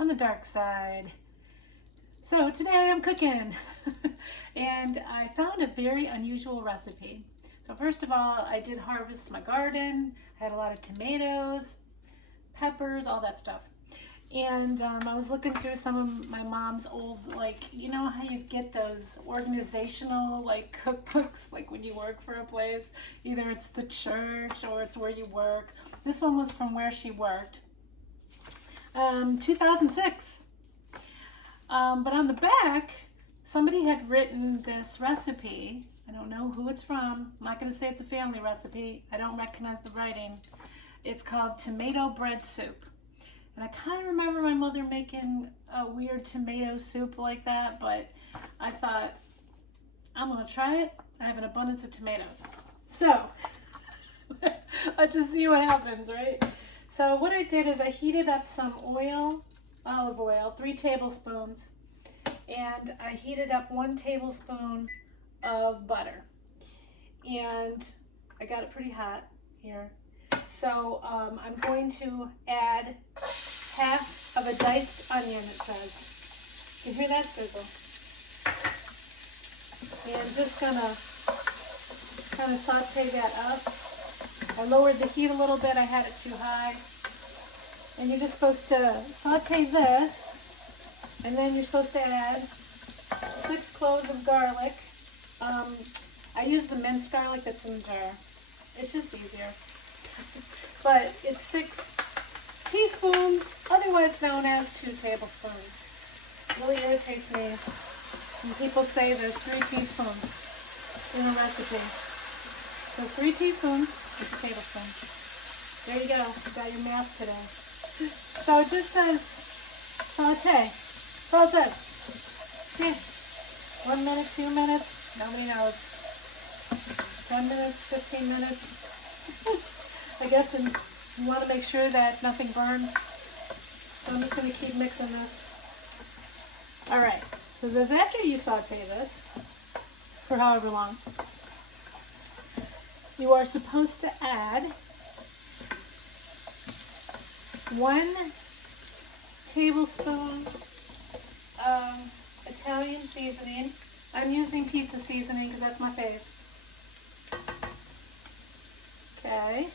on the dark side. So today I'm cooking and I found a very unusual recipe. So first of all, I did harvest my garden. I had a lot of tomatoes, peppers, all that stuff. And I was looking through some of my mom's old, like, you know how you get those organizational, like, cookbooks, like when you work for a place, either it's the church or it's where you work. This one was from where she worked. 2006. But on the back, somebody had written this recipe. I don't know who it's from. I'm not going to say it's a family recipe. I don't recognize the writing. It's called tomato bread soup. And I kind of remember my mother making a weird tomato soup like that, but I thought, I'm going to try it. I have an abundance of tomatoes. So, let's just see what happens, right? So what I did is I heated up some oil, olive oil, 3 tablespoons, and I heated up 1 tablespoon of butter. And I got it pretty hot here. So I'm going to add half of a diced onion, it says. You hear that sizzle? And just gonna kind of saute that up. I lowered the heat a little bit, I had it too high. And you're just supposed to saute this, and then you're supposed to add 6 cloves of garlic. I use the minced garlic that's in the jar. It's just easier. But it's 6 teaspoons, otherwise known as 2 tablespoons. It really irritates me when people say there's 3 teaspoons in a recipe. So 3 teaspoons is a tablespoon. There you go. You got your math today. So it just says saute. That's all it says. Okay. 1 minute, 2 minutes, nobody knows. 10 minutes, 15 minutes. I guess you want to make sure that nothing burns. So I'm just going to keep mixing this. Alright, so this after you saute this for however long, you are supposed to add 1 tablespoon of Italian seasoning. I'm using pizza seasoning because that's my fave. Okay.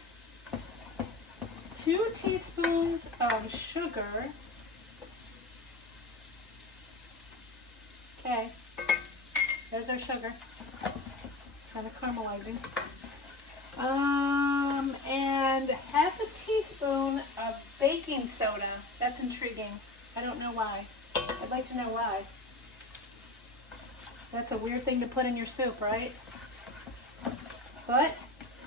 2 teaspoons of sugar. Okay. There's our sugar. Kind of caramelizing. And half a teaspoon of baking soda. That's intriguing. I don't know why. I'd like to know why. That's a weird thing to put in your soup, right? But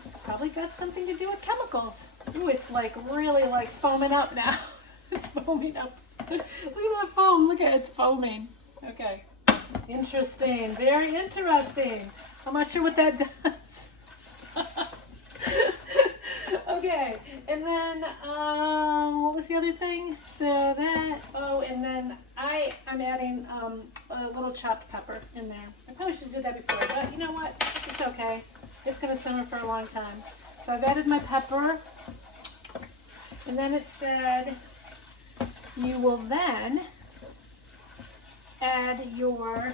it's probably got something to do with chemicals. Ooh, it's like really like foaming up now. It's foaming up. Look at that foam. Look at it. It's foaming. Okay. Interesting. Very interesting. I'm not sure what that does. Okay. And then, what was the other thing? So that, oh, and then I'm adding a little chopped pepper in there. I probably should have did that before, but you know what? It's okay. It's going to simmer for a long time. So I've added my pepper. And then it said you will then add your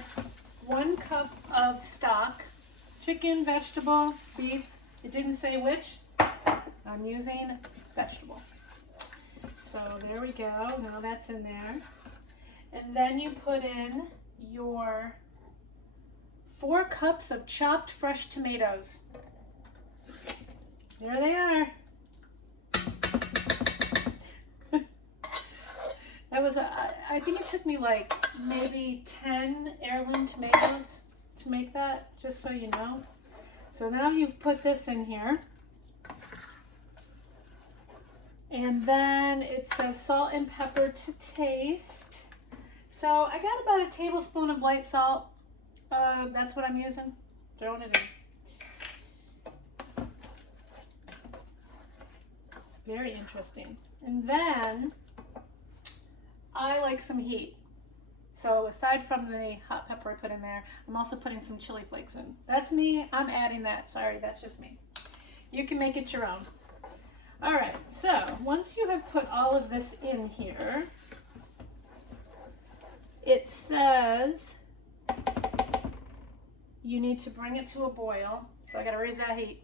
1 cup of stock, chicken, vegetable, beef. It didn't say which. I'm using vegetable. So there we go. Now that's in there. And then you put in your 4 cups of chopped fresh tomatoes. There they are. That was, I think it took me like maybe 10 heirloom tomatoes to make that, just so you know. So now you've put this in here. And then it says salt and pepper to taste. So I got about a tablespoon of light salt. That's what I'm using. Throwing it in. Very interesting. And then I like some heat. So aside from the hot pepper I put in there, I'm also putting some chili flakes in. That's me. I'm adding that. Sorry, that's just me. You can make it your own. All right, so once you have put all of this in here, it says you need to bring it to a boil. So I gotta raise that heat.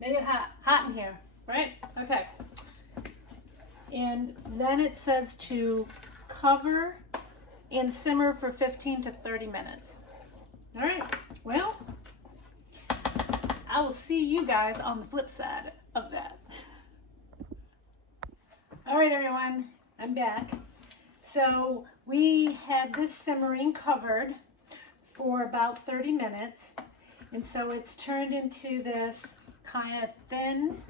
Make it hot in here, right? Okay. And then it says to cover and simmer for 15 to 30 minutes. All right, well, I will see you guys on the flip side of that. All right, everyone, I'm back. So we had this simmering covered for about 30 minutes. And so it's turned into this kind of thin,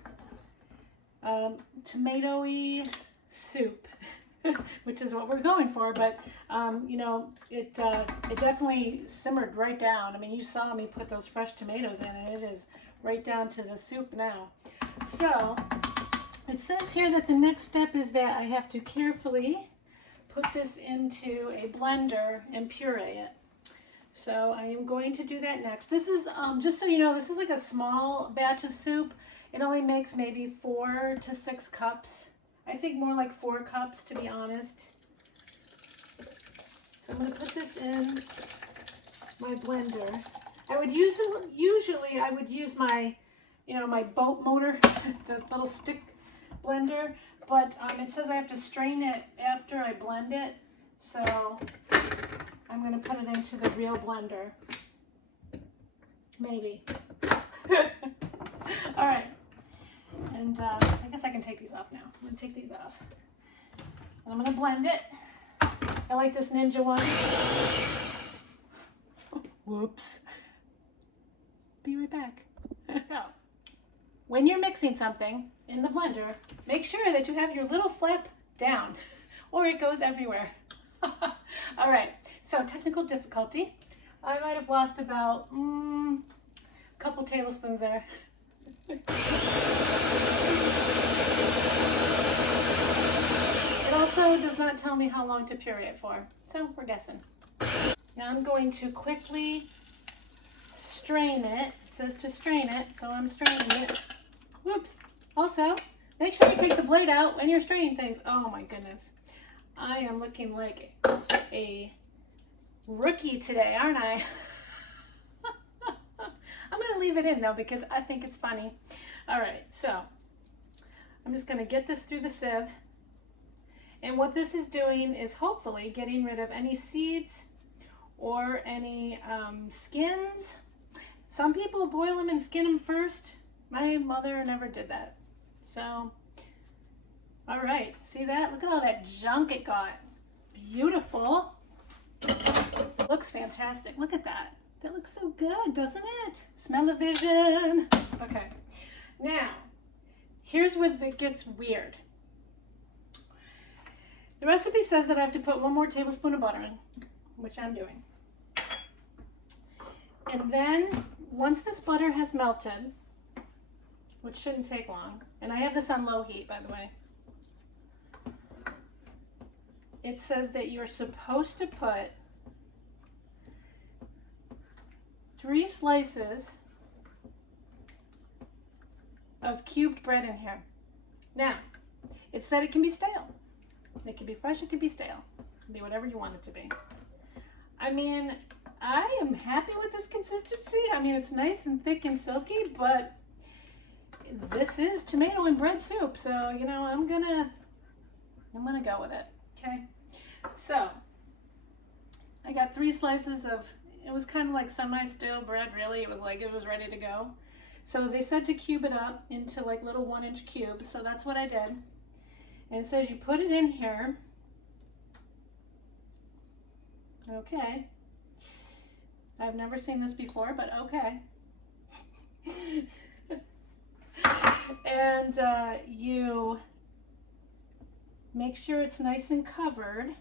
tomatoey soup, which is what we're going for. But, you know, it definitely simmered right down. I mean, you saw me put those fresh tomatoes in, and it is right down to the soup now. So it says here that the next step is that I have to carefully put this into a blender and puree it. So I am going to do that next. This is, just so you know, this is like a small batch of soup. It only makes maybe 4 to 6 cups. I think more like 4 cups, to be honest. So I'm going to put this in my blender. I would usually I would use my, you know, my boat motor, the little stick blender, but it says I have to strain it after I blend it. So I'm going to put it into the real blender. Maybe. All right. And I guess I can take these off now. I'm going to take these off. And I'm going to blend it. I like this Ninja one. Whoops. Be right back. So, when you're mixing something in the blender, make sure that you have your little flap down or it goes everywhere. All right, so technical difficulty. I might have lost about a couple tablespoons there. It also does not tell me how long to puree it for, so we're guessing. Now I'm going to quickly strain it. It says to strain it, so I'm straining it. Whoops. Also, make sure you take the blade out when you're straining things. Oh my goodness. I am looking like a rookie today, aren't I? I'm going to leave it in though because I think it's funny. All right, so I'm just going to get this through the sieve. And what this is doing is hopefully getting rid of any seeds or any skins. Some people boil them and skin them first. My mother never did that. So, all right, see that? Look at all that junk it got. Beautiful. Looks fantastic. Look at that. That looks so good, doesn't it? Smell-o-vision. Okay, now, here's where it gets weird. The recipe says that I have to put 1 more tablespoon of butter in, which I'm doing. And then, once this butter has melted, which shouldn't take long, and I have this on low heat, by the way, it says that you're supposed to put 3 slices of cubed bread in here. Now, it said it can be stale. It can be fresh, it can be stale. It can be whatever you want it to be. I mean, I am happy with this consistency. I mean, it's nice and thick and silky, but this is tomato and bread soup, so you know I'm gonna go with it. Okay, so I got 3 slices of, it was kind of like semi-stale bread, really. It was like it was ready to go. So they said to cube it up into like little 1-inch cubes, so that's what I did. And it says you put it in here. Okay, I've never seen this before, but okay. And you make sure it's nice and covered.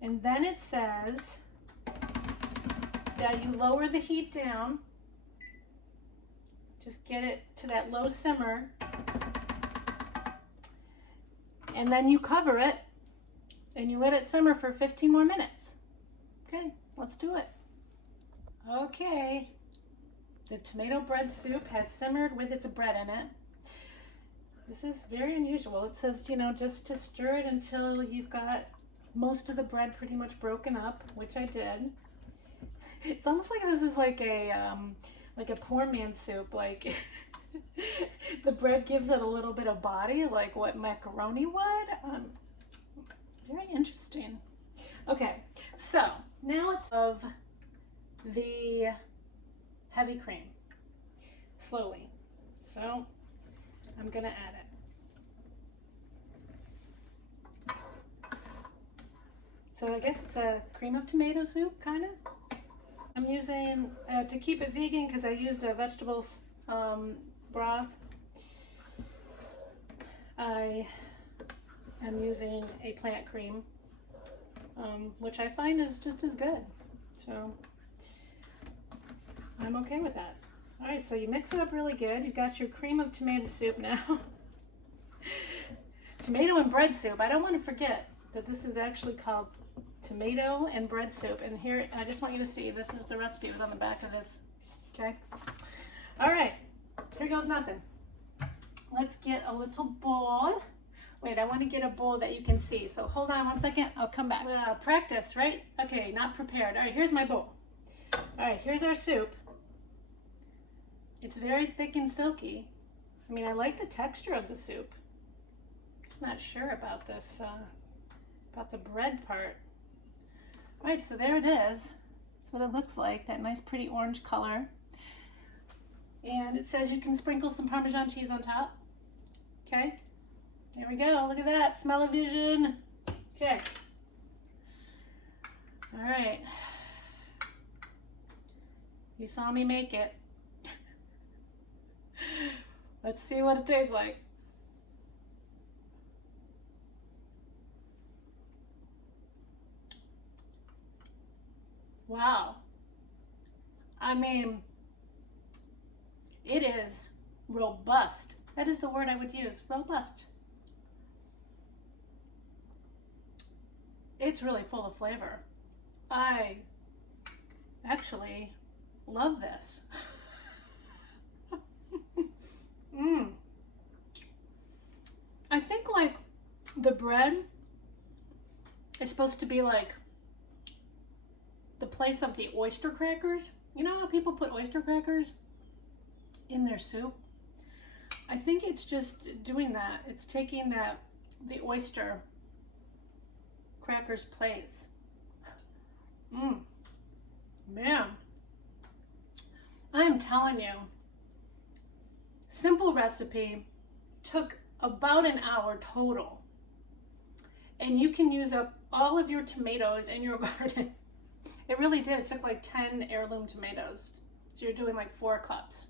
And then it says that you lower the heat down. Just get it to that low simmer. And then you cover it and you let it simmer for 15 more minutes. Okay, let's do it. Okay. The tomato bread soup has simmered with its bread in it. This is very unusual. It says, you know, just to stir it until you've got most of the bread pretty much broken up, which I did. It's almost like this is like a poor man's soup. Like the bread gives it a little bit of body, like what macaroni would. Very interesting. Okay, so now it's of the heavy cream slowly. So I'm gonna add it. So I guess it's a cream of tomato soup, kind of. I'm using, to keep it vegan, because I used a vegetable broth, I am using a plant cream, which I find is just as good. So I'm okay with that. All right, so you mix it up really good. You've got your cream of tomato soup now. Tomato and bread soup. I don't want to forget that this is actually called tomato and bread soup. And here, I just want you to see, this is the recipe. It was on the back of this. Okay. All right, here goes nothing. Let's get a little bowl. Wait, I want to get a bowl that you can see. So hold on 1 second. I'll come back. Practice, right? Okay, not prepared. All right, here's my bowl. All right, here's our soup. It's very thick and silky. I mean, I like the texture of the soup. Just not sure about this, about the bread part. All right, so there it is. That's what it looks like, that nice pretty orange color. And it says you can sprinkle some Parmesan cheese on top. Okay, there we go. Look at that, smell-o-vision. Okay. All right. You saw me make it. Let's see what it tastes like. Wow. I mean, it is robust. That is the word I would use, robust. It's really full of flavor. I actually love this. I think like the bread is supposed to be like the place of the oyster crackers. You know how people put oyster crackers in their soup? I think it's just doing that. It's taking the oyster crackers place. Man, I am telling you, simple recipe, took about an hour total, and you can use up all of your tomatoes in your garden. It really did. It took like 10 heirloom tomatoes, so you're doing like 4 cups.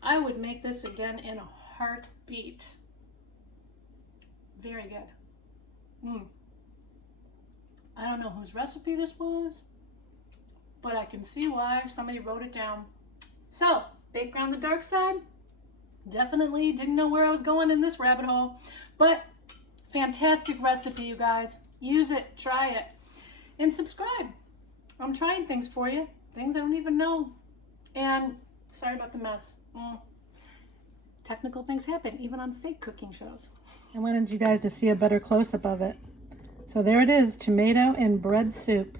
I would make this again in a heartbeat. Very good. I don't know whose recipe this was, but I can see why somebody wrote it down. So, baked on the dark side. Definitely didn't know where I was going in this rabbit hole, but fantastic recipe, you guys. Use it, try it, and subscribe. I'm trying things for you, things I don't even know. And sorry about the mess. Technical things happen, even on fake cooking shows. I wanted you guys to see a better close-up of it. So there it is, tomato and bread soup.